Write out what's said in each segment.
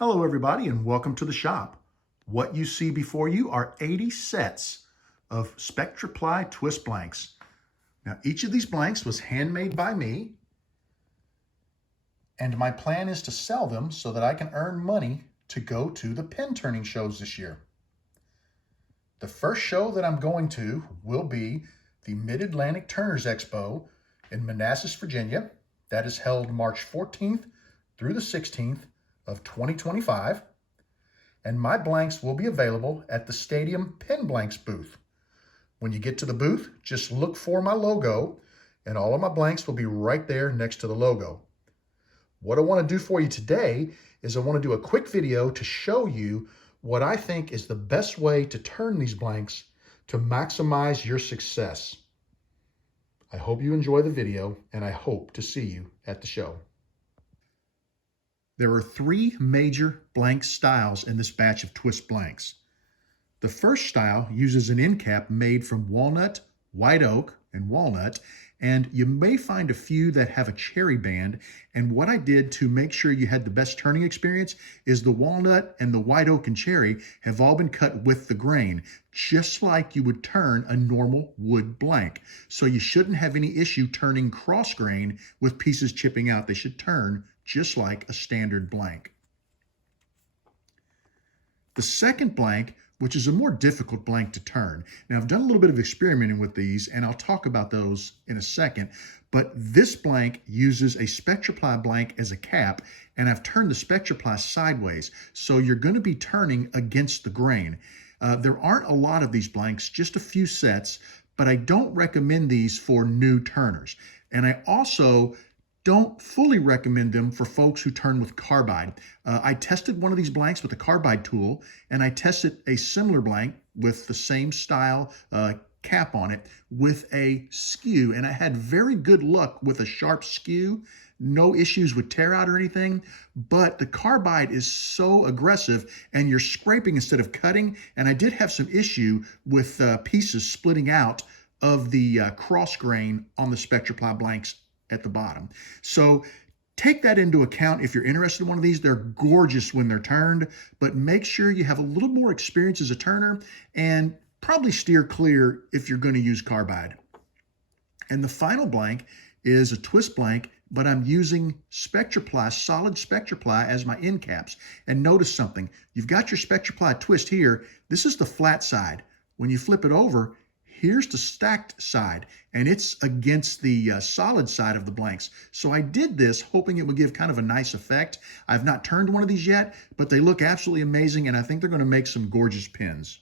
Hello everybody and welcome to the shop. What you see before you are 80 sets of SpectraPly twist blanks. Now each of these blanks was handmade by me, and my plan is to sell them so that I can earn money to go to the pin turning shows this year. The first show that I'm going to will be the Mid-Atlantic Turners Expo in Manassas, Virginia. That is held March 14th through the 16th of 2025, and my blanks will be available at the Stadium Pin Blanks booth. When you get to the booth, just look for my logo, and all of my blanks will be right there next to the logo. What I want to do for you today is I want to do a quick video to show you what I think is the best way to turn these blanks to maximize your success. I hope you enjoy the video, and I hope to see you at the show. There are three major blank styles in this batch of twist blanks. The first style uses an end cap made from walnut, white oak, and walnut, and you may find a few that have a cherry band. And what I did to make sure you had the best turning experience is the walnut and the white oak and cherry have all been cut with the grain, just like you would turn a normal wood blank. So you shouldn't have any issue turning cross grain with pieces chipping out. They should turn just like a standard blank. The second blank, which is a more difficult blank to turn. Now, I've done a little bit of experimenting with these, and I'll talk about those in a second, but this blank uses a SpectraPly blank as a cap, and I've turned the SpectraPly sideways, so you're going to be turning against the grain. There aren't a lot of these blanks, just a few sets, but I don't recommend these for new turners. And I also don't fully recommend them for folks who turn with carbide. I tested one of these blanks with a carbide tool, and I tested a similar blank with the same style cap on it with a skew, and I had very good luck with a sharp skew. No issues with tear out or anything, but the carbide is so aggressive and you're scraping instead of cutting, and I did have some issue with pieces splitting out of the cross grain on the SpectraPly blanks at the bottom. So take that into account if you're interested in one of these. They're gorgeous when they're turned, but make sure you have a little more experience as a turner and probably steer clear if you're going to use carbide. And the final blank is a twist blank, but I'm using SpectraPly, solid SpectraPly as my end caps. And notice something. You've got your SpectraPly twist here. This is the flat side. When you flip it over, here's the stacked side, and it's against the solid side of the blanks. So I did this hoping it would give kind of a nice effect. I've not turned one of these yet, but they look absolutely amazing, and I think they're going to make some gorgeous pins.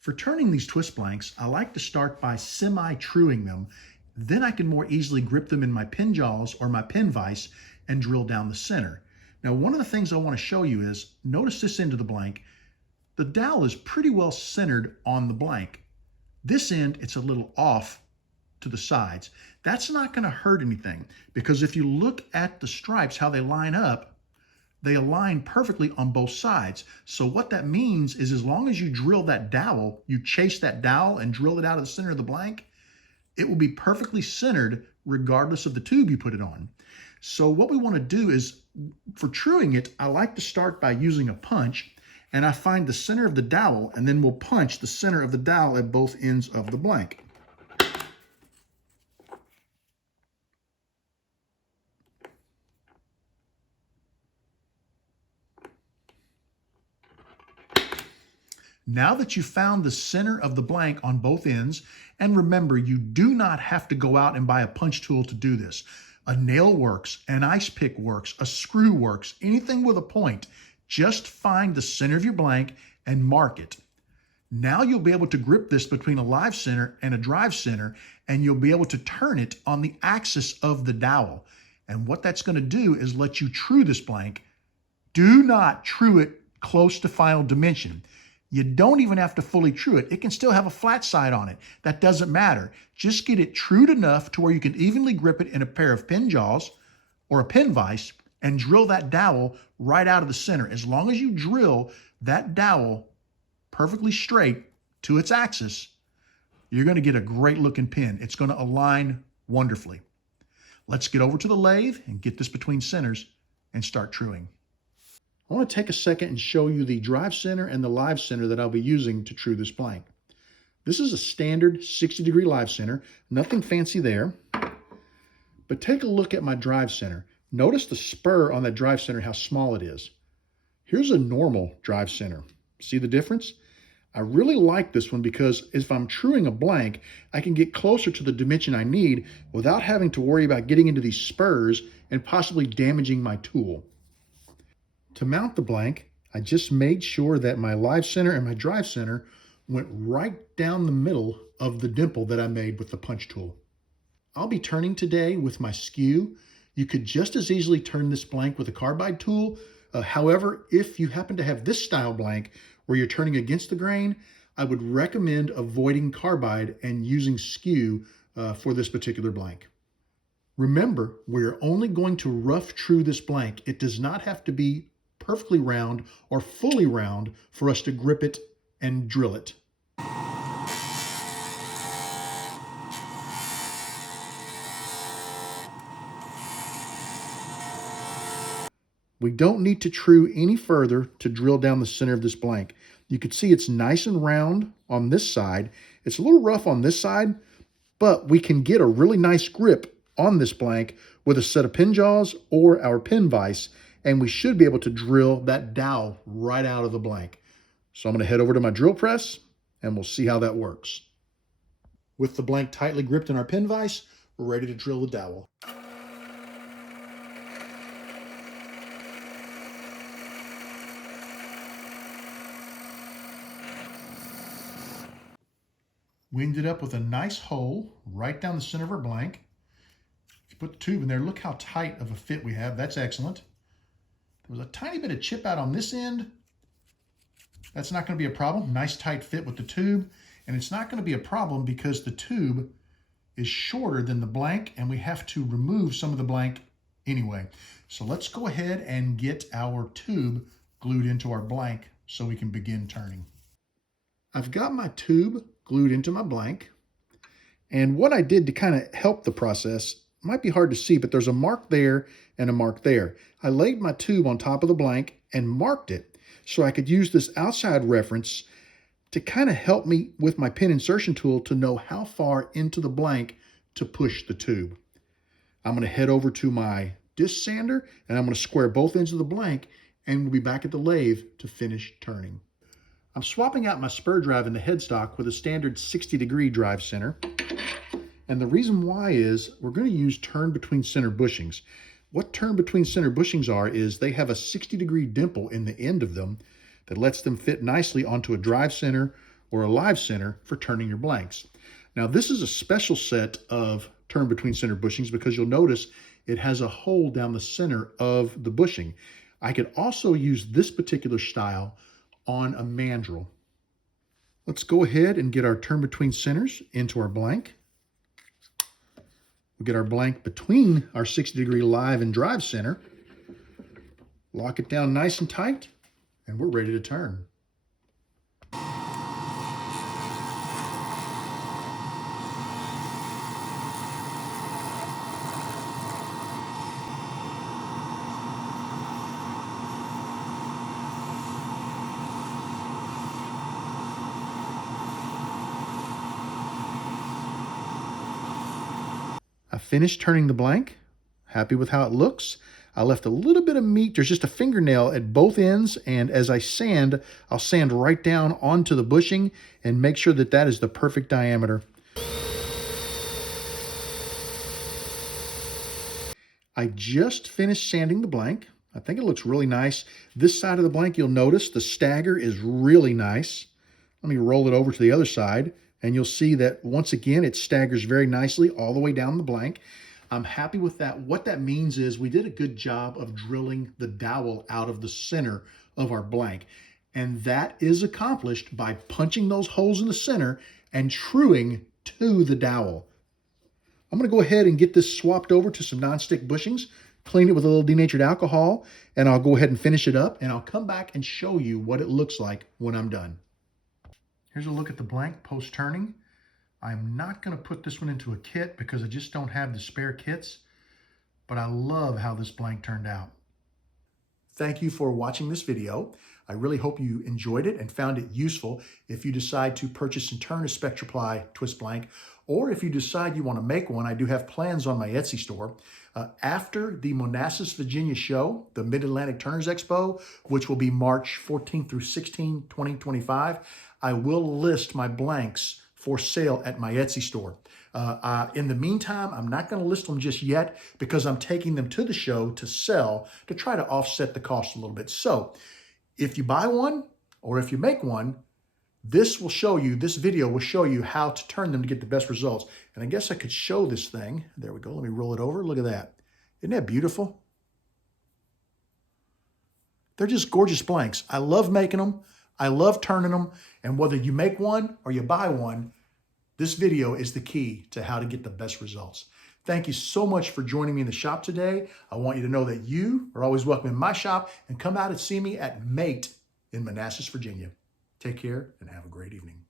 For turning these twist blanks, I like to start by semi-truing them. Then I can more easily grip them in my pin jaws or my pin vise and drill down the center. Now, one of the things I want to show you is, notice this end of the blank. The dowel is pretty well centered on the blank. This end, it's a little off to the sides. That's not going to hurt anything, because if you look at the stripes, how they line up, they align perfectly on both sides. So what that means is, as long as you drill that dowel, you chase that dowel and drill it out of the center of the blank, it will be perfectly centered regardless of the tube you put it on. So what we want to do is, for truing it, I like to start by using a punch, and I find the center of the dowel, and then we'll punch the center of the dowel at both ends of the blank. Now that you've found the center of the blank on both ends, and remember, you do not have to go out and buy a punch tool to do this. A nail works, an ice pick works, a screw works, anything with a point. Just find the center of your blank and mark it. Now you'll be able to grip this between a live center and a drive center, and you'll be able to turn it on the axis of the dowel. And what that's going to do is let you true this blank. Do not true it close to final dimension. You don't even have to fully true it. It can still have a flat side on it. That doesn't matter. Just get it trued enough to where you can evenly grip it in a pair of pin jaws or a pin vise and drill that dowel right out of the center. As long as you drill that dowel perfectly straight to its axis, you're going to get a great looking pin. It's going to align wonderfully. Let's get over to the lathe and get this between centers and start truing. I want to take a second and show you the drive center and the live center that I'll be using to true this blank. This is a standard 60-degree live center, nothing fancy there. But take a look at my drive center. Notice the spur on that drive center, how small it is. Here's a normal drive center. See the difference? I really like this one because if I'm truing a blank, I can get closer to the dimension I need without having to worry about getting into these spurs and possibly damaging my tool. To mount the blank, I just made sure that my live center and my drive center went right down the middle of the dimple that I made with the punch tool. I'll be turning today with my skew. You could just as easily turn this blank with a carbide tool. However, if you happen to have this style blank where you're turning against the grain, I would recommend avoiding carbide and using skew for this particular blank. Remember, we're only going to rough true this blank. It does not have to be perfectly round or fully round for us to grip it and drill it. We don't need to true any further to drill down the center of this blank. You can see it's nice and round on this side. It's a little rough on this side, but we can get a really nice grip on this blank with a set of pin jaws or our pin vise, and we should be able to drill that dowel right out of the blank. So I'm going to head over to my drill press and we'll see how that works. With the blank tightly gripped in our pin vise, we're ready to drill the dowel. We ended up with a nice hole right down the center of our blank. If you put the tube in there, look how tight of a fit we have. That's excellent. There was a tiny bit of chip out on this end. That's not going to be a problem. Nice tight fit with the tube. And it's not going to be a problem because the tube is shorter than the blank and we have to remove some of the blank anyway. So let's go ahead and get our tube glued into our blank so we can begin turning. I've got my tube glued into my blank. And what I did to kind of help the process, might be hard to see, but there's a mark there and a mark there. I laid my tube on top of the blank and marked it so I could use this outside reference to kind of help me with my pin insertion tool to know how far into the blank to push the tube. I'm going to head over to my disc sander and I'm going to square both ends of the blank and we'll be back at the lathe to finish turning. I'm swapping out my spur drive in the headstock with a standard 60-degree drive center. And the reason why is we're going to use turn between center bushings. What turn between center bushings are is they have a 60-degree dimple in the end of them that lets them fit nicely onto a drive center or a live center for turning your blanks. Now this is a special set of turn between center bushings because you'll notice it has a hole down the center of the bushing. I could also use this particular style on a mandrel. Let's go ahead and get our turn between centers into our blank. We'll get our blank between our 60-degree live and drive center. Lock it down nice and tight, and we're ready to turn. I finished turning the blank, happy with how it looks. I left a little bit of meat, there's just a fingernail at both ends, and as I sand, I'll sand right down onto the bushing and make sure that that is the perfect diameter. I just finished sanding the blank. I think it looks really nice. This side of the blank, you'll notice the stagger is really nice. Let me roll it over to the other side. And you'll see that once again, it staggers very nicely all the way down the blank. I'm happy with that. What that means is we did a good job of drilling the dowel out of the center of our blank. And that is accomplished by punching those holes in the center and truing to the dowel. I'm going to go ahead and get this swapped over to some nonstick bushings, clean it with a little denatured alcohol, and I'll go ahead and finish it up. And I'll come back and show you what it looks like when I'm done. Here's a look at the blank post-turning. I'm not going to put this one into a kit because I just don't have the spare kits, but I love how this blank turned out. thank you for watching this video. I really hope you enjoyed it and found it useful if you decide to purchase and turn a SpectraPly twist blank, or if you decide you want to make one. I do have plans on my Etsy store. After the Manassas, Virginia show, the Mid-Atlantic Turners Expo, which will be March 14th through 16, 2025, I will list my blanks for sale at my Etsy store. In the meantime, I'm not going to list them just yet because I'm taking them to the show to sell to try to offset the cost a little bit. So if you buy one or if you make one, this video will show you how to turn them to get the best results. And I guess I could show this thing. There we go. Let me roll it over. Look at that. Isn't that beautiful? They're just gorgeous blanks. I love making them. I love turning them. And whether you make one or you buy one, this video is the key to how to get the best results. Thank you so much for joining me in the shop today. I want you to know that you are always welcome in my shop, and come out and see me at Mate in Manassas, Virginia. Take care and have a great evening.